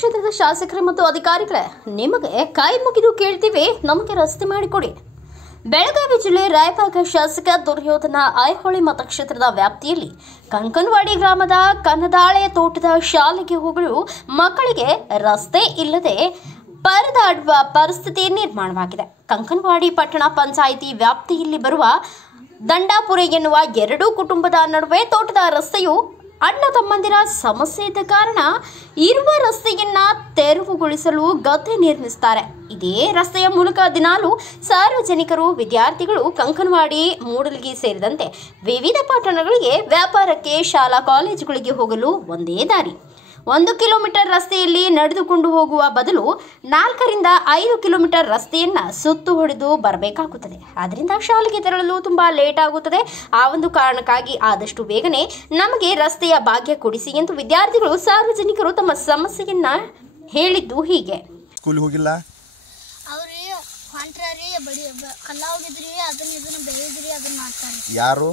ಮತಕ್ಷೇತ್ರದ ಶಾಸಕರು ಮತ್ತು ಅಧಿಕಾರಿಗಳೇ, ನಿಮಗೆ ಕೈ ಮುಗಿದು ಕೇಳ್ತೀವಿ, ನಮಗೆ ರಸ್ತೆ ಮಾಡಿಕೊಡಿ. ಬೆಳಗಾವಿ ಜಿಲ್ಲೆ ರಾಯಬಾಗ ಶಾಸಕ ದುರ್ಯೋಧನ ಐಹೊಳೆ ಮತಕ್ಷೇತ್ರದ ವ್ಯಾಪ್ತಿಯಲ್ಲಿ ಕಂಕನವಾಡಿ ಗ್ರಾಮದ ಕನ್ನದಾಳೆ ತೋಟದ ಶಾಲೆಗೆ ಹೋಗಲು ಮಕ್ಕಳಿಗೆ ರಸ್ತೆ ಇಲ್ಲದೆ ಪರದಾಡುವ ಪರಿಸ್ಥಿತಿ ನಿರ್ಮಾಣವಾಗಿದೆ. ಕಂಕನವಾಡಿ ಪಟ್ಟಣ ಪಂಚಾಯಿತಿ ವ್ಯಾಪ್ತಿಯಲ್ಲಿ ಬರುವ ದಂಡಾಪುರ ಎನ್ನುವ ಎರಡೂ ಕುಟುಂಬದ ನಡುವೆ ತೋಟದ ರಸ್ತೆಯು ಅಣ್ಣ ತಮ್ಮಂದಿರ ಸಮಸ್ಯೆ ಇದ್ದ ಕಾರಣ ಇರುವ ರಸ್ತೆಯನ್ನ ತೆರವುಗೊಳಿಸಲು ಗದ್ದೆ ನಿರ್ಮಿಸುತ್ತಾರೆ. ಇದೇ ರಸ್ತೆಯ ಮೂಲಕ ದಿನಾಲೂ ಸಾರ್ವಜನಿಕರು, ವಿದ್ಯಾರ್ಥಿಗಳು ಕಂಕನವಾಡಿ, ಮೂಡಲಗಿ ಸೇರಿದಂತೆ ವಿವಿಧ ಪಟ್ಟಣಗಳಿಗೆ ವ್ಯಾಪಾರಕ್ಕೆ, ಶಾಲಾ ಕಾಲೇಜುಗಳಿಗೆ ಹೋಗಲು ಒಂದೇ ದಾರಿ. 1 ಕಿಲೋಮೀಟರ್ ರಸ್ತೆಯಲ್ಲಿ ನಡೆದುಕೊಂಡು ಹೋಗುವ ಬದಲು 4 ರಿಂದ 5 ಕಿಲೋಮೀಟರ್ ರಸ್ತೆಯನ್ನ ಸುತ್ತು ಹೊಡೆದು ಬರಬೇಕಾಗುತ್ತದೆ. ಆದ್ದರಿಂದ ಶಾಲೆಗೆ ತೆರಳಲು ತುಂಬಾ ಲೇಟ್ ಆಗುತ್ತದೆ. ಆ ಒಂದು ಕಾರಣಕ್ಕಾಗಿ ಆದಷ್ಟು ಬೇಗನೆ ನಮಗೆ ರಸ್ತೆಯ ಭಾಗ್ಯ ಕೊಡಿಸಿ ಎಂದು ವಿದ್ಯಾರ್ಥಿಗಳು, ಸಾರ್ವಜನಿಕರು ತಮ್ಮ ಸಮಸ್ಯೆಯನ್ನ ಹೇಳಿದ್ದು ಹೀಗೆ. ಸ್ಕೂಲ್ ಹೋಗಿಲ್ಲ, ಅವ್ರಿ ಹೊಂಟ್ರಿ ಬಡಿ ಕಲ್ಲ ಹೋಗಿದ್ರಿ, ಅದನ್ನ ಇದನ್ನ ಬೆಳೆದ್ರಿ, ಅದನ್ನ ಮಾಡ್ತಾರೆ. ಯಾರು?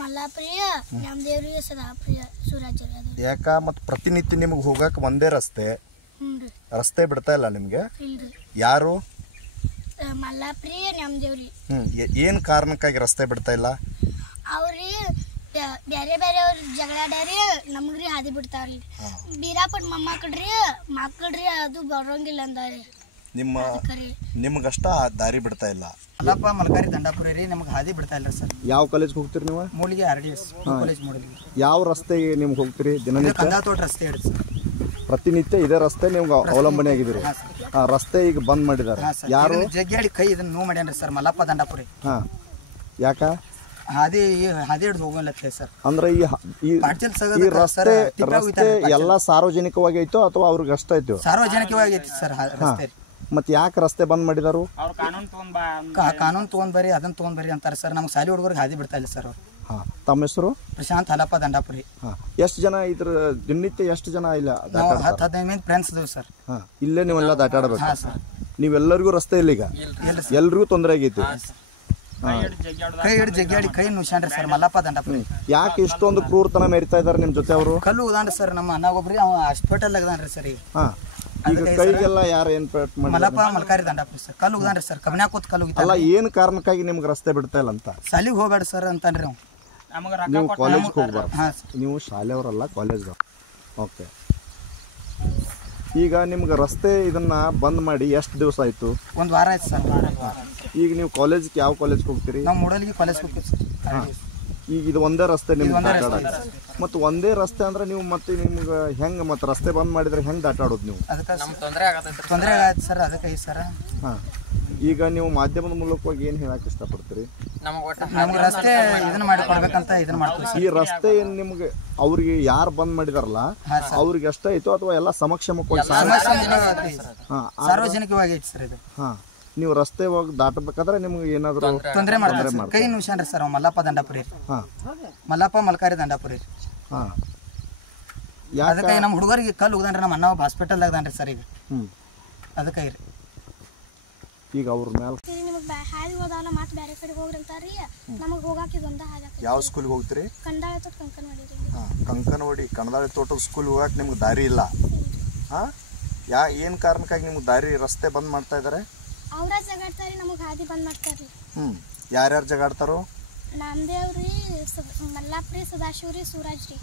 ಮಲ್ಲಾಪ್ರಿಯ, ನಮ್ದೇವ್ರಿ, ಸದಾಪ್ರಿಯ, ಸೂರಾಜ್. ಯಾಕ ಮತ್ತು ಪ್ರತಿನಿತ್ಯ ನಿಮಗೆ ಹೋಗಕ್ಕೆ ಒಂದೇ ರಸ್ತೆ, ರಸ್ತೆ ಬಿಡ್ತಾ ಇಲ್ಲ ನಿಮಗೆ? ಯಾರು? ಮಲ್ಲಾಪ್ರಿಯ, ನಮ್ದೇವ್ರಿ. ಏನು ಕಾರಣಕ್ಕಾಗಿ ರಸ್ತೆ ಬಿಡ್ತಾ ಇಲ್ಲ? ಅವ್ರಿ ಬೇರೆ ಬೇರೆ ಅವ್ರ ಜಗಳಾಡ್ಯಾರಿ, ನಮಗ್ರಿ ಹಾದಿ ಬಿಡ್ತಾವ್ರಿ. ಬೀರಾಪಟ್ ಮಕ್ಕಳ್ರಿ ಅದು ಬರೋಂಗಿಲ್ಲ ಅಂದಾರಿ. ನಿಮಗಷ್ಟ ದಾರಿ ಬಿಡ್ತಾ ಇಲ್ಲ? ಅಲ್ಲಪ್ಪ, ಮಲ್ಕಾರಿ ದಂಡಾಪುರ ರೀ, ನಮ್ಗೆ ಹಾದಿ ಬಿಡ್ತಾ ಇಲ್ಲ ಸರ್. ಯಾವ ಕಾಲೇಜ್ ಹೋಗ್ತೀರಿ ನೀವು? ಮೂಲಿಗೆ RDS ಕಾಲೇಜ್ ಮೂಡಲಿಗೆ. ಯಾವ ರಸ್ತೆಗೆ ನಿಮ್ಗೆ ಹೋಗ್ತೀರಿ? ದಿನನಿತ್ಯ ಕಂದಾತೋಟ ರಸ್ತೆ ಹೇಳಿ ಸರ್. ಪ್ರತಿನಿತ್ಯ ಇದೇ ರಸ್ತೆ ನಿಮ್ಗೆ ಅವಲಂಬನೆ ಆಗಿದ್ದೀರಿ. ರಸ್ತೆ ಈಗ ಬಂದ್ ಮಾಡಿದ್ದಾರೆ. ಯಾರು? ಜಗ್ಗಾಡಿ ಕೈ ಇದನ್ನ ನೋವು ಮಾಡ್ಯಾನ್ರಿ ಸರ್, ಮಲ್ಲಪ್ಪ ದಂಡಾಪುರಿ. ಯಾಕ ಹಾದಿ ಹಿಡಿದು ಹೋಗಲತ್ತೆ ಸರ್. ಅಂದ್ರೆ ಈ ರಸ್ತೆ ಎಲ್ಲ ಸಾರ್ವಜನಿಕವಾಗಿ ಐತೋ ಅಥವಾ ಅವ್ರಿಗೆ ಅಷ್ಟ ಐತೋ? ಸಾರ್ವಜನಿಕವಾಗಿ ಐತಿ ಸರ್ ರಸ್ತೆ. ಮತ್ತೆ ಯಾಕೆ ರಸ್ತೆ ಬಂದ್ ಮಾಡಿದಾರು? ಕಾನೂನು ತಗೊಂಡ್ ಬರ್ರಿ, ಅದನ್ನ ತಗೊಂಡ್ ಬರ್ರಿ ಅಂತಾರೆ ಸರ್. ನಮ್ಗೆ ಶಾಲೆ ಹುಡುಗರಿಗೆ ಹಾದಿ ಬಿಡ್ತಾ ಇಲ್ಲ ಸರ್ ಅವ್ರು. ತಮ್ಮ ಹೆಸರು? ಪ್ರಶಾಂತ್ ಹಲಪ್ಪ ದಂಡಾಪುರಿ. ಎಷ್ಟು ಜನ ಇದ್ರ ದಿನನಿತ್ಯ ಎಷ್ಟು ಜನ ಇಲ್ಲ? 10-15 ಮಂದಿ ಫ್ರೆಂಡ್ಸ್ ಇದಾವೆ ಸರ್. ಇಲ್ಲೇ ನೀವೆಲ್ಲ ದಾಟಾಡ್ಬೇಕು. ನೀವೆಲ್ಲರಿಗೂ ರಸ್ತೆ ಇಲ್ಲ ಈಗ? ಎಲ್ರಿಗೂ ತೊಂದರೆ ಆಗೈತಿ. ಕೈ ಹಿಡಿದು ಜಗ್ಗಾಡಿ ಕೈ ನುಶ್ಯಾನ್ರಿ ಸರ್ ಮಲ್ಲಪ್ಪ ದಂಡಾಪುರಿ. ಯಾಕೆ ಇಷ್ಟೊಂದು ಕ್ರೂರತನ ಮೆರಿತಾ ಇದಾರೆ ನಿಮ್ ಜೊತೆ ಅವರು? ಕಲ್ಲು ಉದಾನ್ರಿ ಸರ್, ನಮ್ಮ ಅಣ್ಣ ಒಬ್ರಿ, ಅವ ಹಾಸ್ಪಿಟಲ್ ಆಗದಾನ್ರಿ ಸರ್. ಈಗ ಕೈಗೆಲ್ಲ ಯಾರು ಏನ್ ಮಲ್ಲಪ್ಪ ಮಲ್ಕಾರಿ ದಂಡಾಪುರಿ ಸರ್. ಕಲ್ಲು ಉದಾನ್ರಿ ಸರ್, ಕಬ್ನ್ಯಾಗ ಕೂತ್ ಕಲ್ಲು ಅಲ್ಲ. ಏನ್ ಕಾರಣಕ್ಕಾಗಿ ನಿಮ್ಗೆ ರಸ್ತೆ ಬಿಡ್ತಾ ಇಲ್ಲ ಅಂತ? ಶಾಲಿಗೆ ಹೋಗ್ಬೇಡ ಸರ್ ಅಂತಾನ್ರಿ ಅವ್ನು. ನೀವು ಕಾಲೇಜ್ಗೆ ಹೋಗ್ಬಾರ್ದು. ನೀವು ಶಾಲೆಯವರಲ್ಲ, ಕಾಲೇಜ್ದವ್ರು. ಓಕೆ. ಈಗ ನಿಮ್ಗೆ ರಸ್ತೆ ಇದನ್ನ ಬಂದ್ ಮಾಡಿ ಎಷ್ಟು ದಿವಸ ಆಯ್ತು? 1 ವಾರ ಆಯ್ತು ಸರ್. ಈಗ ನೀವು ಕಾಲೇಜ್ಗೆ ಯಾವ ಕಾಲೇಜ್ಗೆ ಹೋಗ್ತೀರಿ? ನಾವು ಮೂಡಲಿಗೆ ಕಾಲೇಜ್ ಹೋಗ್ತೀವಿ ಸರ್. ಈಗ ಇದು ಒಂದೇ ರಸ್ತೆ ನಿಮ್ಗೆ ಮತ್ತೆ ಒಂದೇ ರಸ್ತೆ ಅಂದ್ರೆ ನೀವು ಮತ್ತೆ ನಿಮ್ಗೆ ಹೆಂಗ್ ಮತ್ತೆ ರಸ್ತೆ ಬಂದ್ ಮಾಡಿದ್ರೆ ಹೆಂಗ್ ದಾಟಾಡೋದು ನೀವು? ಅದಕ್ಕೆ ತೊಂದರೆ ಆಯ್ತು ಸರ್. ಅದಕ್ಕೆ ಸರ್ ಈಗ ನೀವು ಮಾಧ್ಯಮದ ಮೂಲಕವಾಗಿ ಏನ್ ಹೇಳಕ್ ಇಷ್ಟಪಡ್ತೀರಿ? ನಮ್ಗೆ ರಸ್ತೆ ಇದನ್ನ ಮಾಡಿ ಕೊಡ್ಬೇಕಂತ ಇದನ್ನ ಮಾಡ್ತೀವಿ. ಈ ರಸ್ತೆ ನಿಮ್ಗೆ ಅವ್ರಿಗೆ ಯಾರು ಬಂದ್ ಮಾಡಿದಾರಲ್ಲ ಅವ್ರಿಗೆ ಎಷ್ಟ ಐತೋ ಅಥವಾ ಎಲ್ಲ ಸಮಕ್ಷಮವಾಗಿ ಸಾರ್ವಜನಿಕವಾಗಿ ಐತಿ ಸರ್ ಇದು? ನೀವು ರಸ್ತೆ ಹೋಗಿ ದಾಟಬೇಕಾದ್ರೆ ನಿಮ್ಗೆ ಏನಾದ್ರು ತೊಂದರೆ ಮಾಡ್ತಾರೆ? ಕೈ ನುಶ್ಯಾನ್ರಿ ಸರ್ ಮಲ್ಲಪ್ಪ ದಂಡಾಪುರಿ. ಮಲ್ಲಪ್ಪ ಮಲ್ಕಾರಿ ದಂಡಾಪುರಿ. ಅದಕ್ಕೆ ನಮ್ಮ ಹುಡುಗರಿಗೆ ಕಲ್ಲು ಹೋಗದಾನ್ರಿ, ನಮ್ಮ ಅಣ್ಣ ಹಾಸ್ಪಿಟಲ್ ಆಗದಾನ್ರಿ ಸರ್ ಈಗ. ಅದಕ್ಕೆ ಈಗ ಅವ್ರ ಮೇಲೆ ಹಾದಿ ಹೋದಾನ ಮತ್ತೆ ಬೇರೆ ಕಡೆ ಹೋಗ್ರಂತಾರಿ. ನಮಗೆ ಹೋಗಾಕ ಇದೊಂದ ಹಾದಿ. ಯಾವ ಸ್ಕೂಲ್ಗೆ ಹೋಗ್ತೀರಿ? ಕಂದಾಳೆ ತೋಟ ಕಂಕನವಾಡಿ. ಕಂಕನವಾಡಿ ಕನ್ನದಾಳಿ ತೋಟದ ಸ್ಕೂಲ್ ಹೋಗಕ್ಕೆ ನಿಮ್ಗೆ ದಾರಿ ಇಲ್ಲ? ಏನ್ ಕಾರಣಕ್ಕಾಗಿ ನಿಮ್ಗೆ ದಾರಿ ರಸ್ತೆ ಬಂದ್ ಮಾಡ್ತಾ ಇದಾರೆ? ಅವ್ರ ಜಗಾಡ್ತಾರಿ, ನಮಗೆ ಹಾದಿ ಬಂದ್ ಮಾಡ್ತಾರ್ರಿ. ಯಾರ್ಯಾರು ಜಗಾಡ್ತಾರೋ? ನಮ್ದೇವ್ರಿ, ಮಲ್ಲಾಪ್ರಿ, ಸದಾಶಿವ್ರಿ, ಸೂರಾಜ್ರಿ.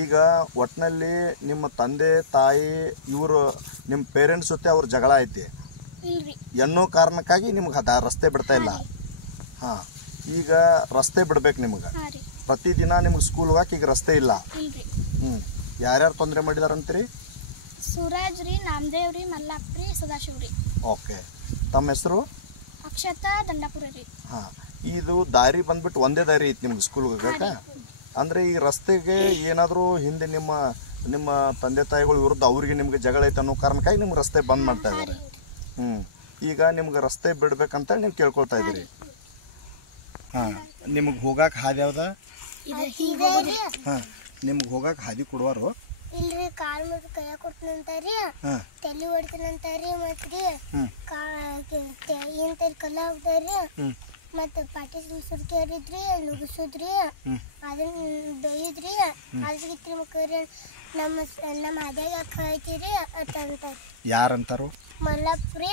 ಈಗ ಒಟ್ನಲ್ಲಿ ನಿಮ್ಮ ತಂದೆ ತಾಯಿ ಇವರು ನಿಮ್ಮ ಪೇರೆಂಟ್ಸ್ ಜೊತೆ ಅವ್ರ ಜಗಳ ಐತಿ ಎನ್ನೋ ಕಾರಣಕ್ಕಾಗಿ ನಿಮ್ಗೆ ರಸ್ತೆ ಬಿಡ್ತಾ ಇಲ್ಲ. ಈಗ ರಸ್ತೆ ಬಿಡ್ಬೇಕು ನಿಮ್ಗೆ. ಪ್ರತಿದಿನ ನಿಮ್ಗೆ ಸ್ಕೂಲ್ ಹೋಗಕ್ಕೆ ಈಗ ರಸ್ತೆ ಇಲ್ಲ. ಯಾರ್ಯಾರು ತೊಂದರೆ ಮಾಡಿದಾರಂತೀರಿ? ಸೂರಾಜ್ರಿ, ನಾಮದೇವ್ರಿ, ಮಲ್ಲಾಪ್ರಿ, ಸದಾಶಿವ್ರಿ. ಓಕೆ. ತಮ್ಮ ಹೆಸರು? ಅಕ್ಷತಾ ದಂಡಾಪುರ ರೀ. ಇದು ದಾರಿ ಬಂದ್ಬಿಟ್ಟು ಒಂದೇ ದಾರಿ ಐತಿ ನಿಮ್ಗೆ ಸ್ಕೂಲ್ ಹೋಗಕ್ಕೆ? ಅಂದ್ರೆ ಈ ರಸ್ತೆಗೆ ಏನಾದರೂ ಹಿಂದೆ ನಿಮ್ಮ ತಂದೆ ತಾಯಿಗಳ ವಿರುದ್ಧ ಅವ್ರಿಗೆ ನಿಮ್ಗೆ ಜಗಳ ಐತೆ ಅನ್ನೋ ಕಾರಣಕ್ಕಾಗಿ ನಿಮ್ಗೆ ರಸ್ತೆ ಬಂದ್ ಮಾಡ್ತಾ ಇದ್ದಾರೆ. ಈಗ ನಿಮ್ಗೆ ರಸ್ತೆ ಬಿಡ್ಬೇಕಂತ ನೀವು ಕೇಳ್ಕೊಳ್ತಾ ಇದ್ದೀರಿ. ನಿಮ್ಗೆ ಹೋಗಕ್ಕೆ ಹಾದಿ ಯಾವ್ದ? ನಿಮ್ಗೆ ಹೋಗಕ್ಕೆ ಹಾದಿ ಕೊಡುವಾರು? ಇಲ್ರಿ, ಕಾಲ್ ಮುಟ್ಟಿ ಕೈಯ ಕೊಡ್ತೀನಂತಾರಿ, ತಲೆ ಹೊಡಿತೀನಂತಾರಿ, ಮತ್ರಿ ಏನ್ ತಲೆ ಕಲ್ಲ ಹೋಗ್ತಾರಿ, ಮತ್ತು ಪಾಟಿ ಸುರ್ಕೇರಿದ್ರಿ ನುಗ್ಸುದ್ರಿ ಅದನ್ನ ಬೇಯಿದ್ರಿ ಅದ್ರಿಗಿತ್ರಿ ಮುಖರಿ ನಮ್ಮ ಅದಾಗ ಹಾಕಿರಿ ಅಂತಂತಾರೆ. ಯಾರಂತಾರು? ಮಲ್ಲಪ್ರಿ,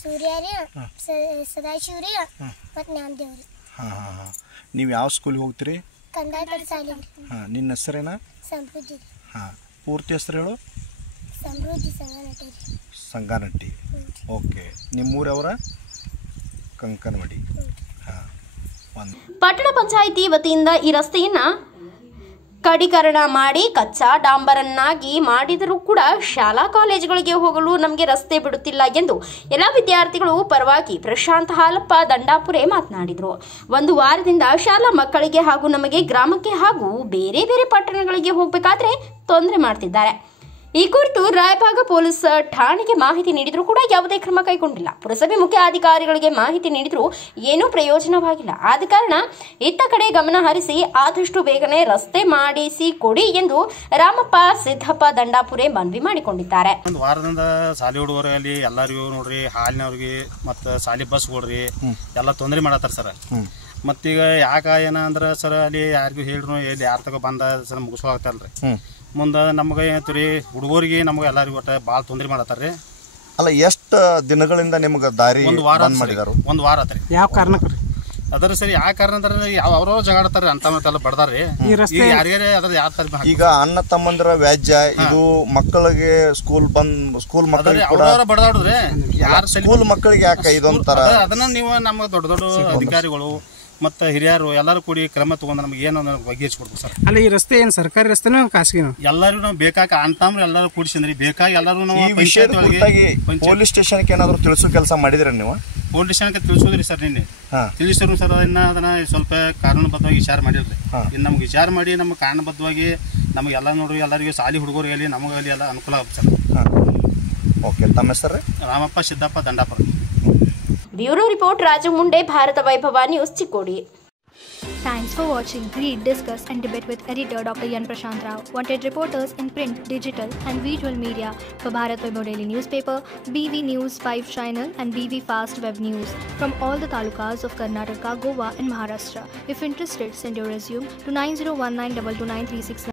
ಸೂರ್ಯ ರೀ, ಸದಾಶಿವ ರೀ ಮತ್ತು ಜ್ಞಾನದೇವ್ ರೀ. ಹಾಂ ಹಾಂ ಹಾಂ. ನೀವು ಯಾವ ಸ್ಕೂಲಿಗೆ ಹೋಗ್ತೀರಿ? ಕಂದಾಯ ಸಾಲಿ. ಹಾಂ. ನಿನ್ನ ಹೆಸರೇನಾ? ಸಮೃದ್ಧಿ. ಹಾಂ. ಪೂರ್ತಿ ಹೆಸರು ಹೇಳು. ಸಮೃದ್ಧಿ ಸಂಗನಟ್ಟಿ ರೀ. ಸಂಗಾನಟ್ಟಿ. ಓಕೆ. ನಿಮ್ಮೂರವರ? ಕಂಕನವಾಡಿ. ಹಾಂ. ಪಟ್ಟಣ ಪಂಚಾಯಿತಿ ವತಿಯಿಂದ ಈ ರಸ್ತೆಯನ್ನ ಕಡೀಕರಣ ಮಾಡಿ ಕಚ್ಚಾ ಡಾಂಬರನ್ನಾಗಿ ಮಾಡಿದರೂ ಕೂಡ ಶಾಲಾ ಕಾಲೇಜುಗಳಿಗೆ ಹೋಗಲು ನಮಗೆ ರಸ್ತೆ ಬಿಡುತ್ತಿಲ್ಲ ಎಂದು ಎಲ್ಲ ವಿದ್ಯಾರ್ಥಿಗಳು ಪರವಾಗಿ ಪ್ರಶಾಂತ್ ಹಾಲಪ್ಪ ದಂಡಾಪುರೆ ಮಾತನಾಡಿದರು. ಒಂದು ವಾರದಿಂದ ಶಾಲಾ ಮಕ್ಕಳಿಗೆ ಹಾಗೂ ನಮಗೆ ಗ್ರಾಮಕ್ಕೆ ಹಾಗೂ ಬೇರೆ ಬೇರೆ ಪಟ್ಟಣಗಳಿಗೆ ಹೋಗಬೇಕಾದ್ರೆ ತೊಂದರೆ ಮಾಡ್ತಿದ್ದಾರೆ. ಈ ಕುರಿತು ರಾಯಭಾಗ ಪೊಲೀಸ್ ಠಾಣೆಗೆ ಮಾಹಿತಿ ನೀಡಿದರೂ ಕೂಡ ಯಾವುದೇ ಕ್ರಮ ಕೈಗೊಂಡಿಲ್ಲ. ಪುರಸಭೆ ಮುಖ್ಯ ಅಧಿಕಾರಿಗಳಿಗೆ ಮಾಹಿತಿ ನೀಡಿದರೂ ಏನೂ ಪ್ರಯೋಜನವಾಗಿಲ್ಲ. ಆದ ಕಾರಣ ಇತ್ತ ಕಡೆ ಗಮನ ಹರಿಸಿ ಆದಷ್ಟು ಬೇಗನೆ ರಸ್ತೆ ಮಾಡಿಸಿ ಕೊಡಿ ಎಂದು ರಾಮಪ್ಪ ಸಿದ್ದಪ್ಪ ದಂಡಾಪುರೆ ಮನವಿ ಮಾಡಿಕೊಂಡಿದ್ದಾರೆ. ಒಂದು ವಾರದಿಂದ ಶಾಲೆ ಹುಡುಗರಲ್ಲಿ ಎಲ್ಲರಿಗೂ ನೋಡ್ರಿ, ಹಾಲಿನವ್ರಿಗೆ ಮತ್ತು ಶಾಲೆ ಬಸ್ಗಳ್ರಿ ಎಲ್ಲ ತೊಂದರೆ ಮಾಡತ್ತಾರ ಸರ್. ಮತ್ತೀಗ ಏನಂದ್ರೆ ಸರ್ ಅಲ್ಲಿ ಯಾರಿಗೂ ಹೇಳ್ರು ಎಲ್ಲಿ ಯಾರ ತಗೋ ಬಂದ ಸರ್ ಮುಗಿಸೋಗ್ತಾರಲ್ರಿ. ಮುಂದೆ ನಮಗೆ ಏನೈತಿ ರೀ, ಹುಡುಗರಿಗೆ ನಮಗೆ ಎಲ್ಲರಿಗೂ ಒಟ್ಟು ಭಾಳ ತೊಂದರೆ ಮಾಡತ್ತಾರ ರೀ. ಅಲ್ಲ, ಎಷ್ಟು ದಿನಗಳಿಂದ ನಿಮ್ಗೆ ದಾರಿ ಒಂದು ವಾರ ಮಾಡಿದಾರು? ಒಂದು ವಾರ ಆತ್ರಿ. ಯಾವ ಕಾರಣಕ್ಕೆ ರೀ? ಅದ್ರ ಸರಿ ಯಾವ ಕಾರಣ ಅಂದ್ರೆ ಅವ್ರವ್ರ ಜಗಾಡ್ತಾರ ಅಂತ ಮತ್ತೆಲ್ಲ ಬಡ್ದಾರ್ರಿ. ಯಾರ್ಯಾರೇ ಅದ್ರ ಯಾವ ತರ ಈಗ ಅಣ್ಣ ತಮ್ಮಂದ್ರ ವ್ಯಾಜ್ಯ ಇದು ಮಕ್ಕಳಿಗೆ ಸ್ಕೂಲ್ ಮಕ್ಕಳಿಗೆ ಅವ್ರವ್ರ ಬಡ್ದಾಡ್ರಿ. ಯಾರು ಸ್ಕೂಲ್ ಮಕ್ಕಳಿಗೆ ಯಾಕೆ ಇದೊಂಥರ? ಅದನ್ನ ನೀವು ನಮ್ಮ ದೊಡ್ಡ ದೊಡ್ಡ ಅಧಿಕಾರಿಗಳು ಮತ್ತು ಹಿರಿಯರು ಎಲ್ಲರೂ ಕೂಡಿ ಕ್ರಮ ತಗೊಂಡು ನಮ್ಗೆ ಏನೋ ಬಗೆಹರಿಸ್ಕೊಡ್ಬೇಕು ಸರ್. ಅಲ್ಲ, ಈ ರಸ್ತೆ ಏನು ಸರ್ಕಾರಿ ರಸ್ತೆನೋ ಖಾಸಗಿನೋ? ಎಲ್ಲರೂ ನಾವು ಬೇಕಾಗಿ ಅಂತಂದ್ರೆ ಎಲ್ಲರೂ ಕೂಡಿಸಿದ್ರಿ ಬೇಕಾಗಿ ಎಲ್ಲರೂ ನಾವು ಪೊಲೀಸ್ ಸ್ಟೇಷನ್ಗೆ ಏನಾದ್ರು ತಿಳಿಸೋ ಕೆಲಸ ಮಾಡಿದ್ರಿ ನೀವು? ಪೊಲೀಸ್ ಸ್ಟೇಷನ್ಗೆ ತಿಳಿಸೋದ್ರಿ ಸರ್. ನಿನ್ನೆ ತಿಳಿಸಿದ್ರು ಸರ್. ಅದನ್ನ ಸ್ವಲ್ಪ ಕಾನೂನುಬದ್ಧವಾಗಿ ವಿಚಾರ ಮಾಡಿಲ್ರಿ. ಇನ್ನು ನಮ್ಗೆ ವಿಚಾರ ಮಾಡಿ ನಮ್ಗೆ ಕಾನೂನುಬದ್ಧವಾಗಿ ನಮಗೆಲ್ಲ ನೋಡ್ರಿ ಎಲ್ಲರಿಗೂ ಶಾಲಿ ಹುಡುಗರಿಗೆ ನಮಗಲ್ಲಿ ಎಲ್ಲ ಅನುಕೂಲ ಆಗುತ್ತೆ ಸರ್. ಓಕೆ. ತಮ್ಮ ಹೆಸರು? ರಾಮಪ್ಪ ಸಿದ್ದಪ್ಪ ದಂಡಾಪುರ. ಬ್ಯೂರೋ ರಿಪೋರ್ಟ್ ರಾಜು ಮುಂಡೆ, ಭಾರತ ವೈಭವ news, Chikkodi. Thanks for watching. Read, discuss and debate with editor Dr. Yan Prashant Rao. Wanted reporters in print, digital and visual media for Bharat Vaibhav Daily Newspaper, BV News 5 Channel and BV Fast Web News from all the talukas of Karnataka, Goa and Maharashtra. If interested, send your resume to 9019229369.